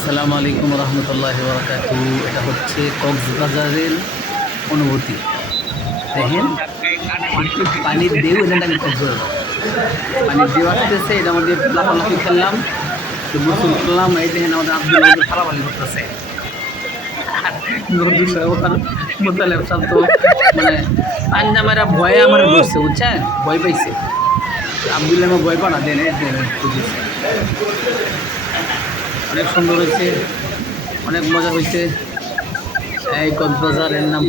আসসালামু আলাইকুম রহমতুল্লাহ বরকাতু এটা হচ্ছে কক্সবাজারের অনুভূতি। দেখেন একটু পানির ঢেউ, এটা আমি কক্সবাজার? পানির ঢেউ আসতেছে, এটা আমাদের লাফালাফি খেললাম গোসল করলাম, এই দেখেন আমাদের আব্দুল আমাদের ফালাফালি করতেছে। মোতালেব মানে ভয়ে পাইছে। আব্দুল্লাহ ভয় পানা দেন অনেক সুন্দর হয়েছে অনেক মজা হয়েছে। এই কক্সবাজার এর নাম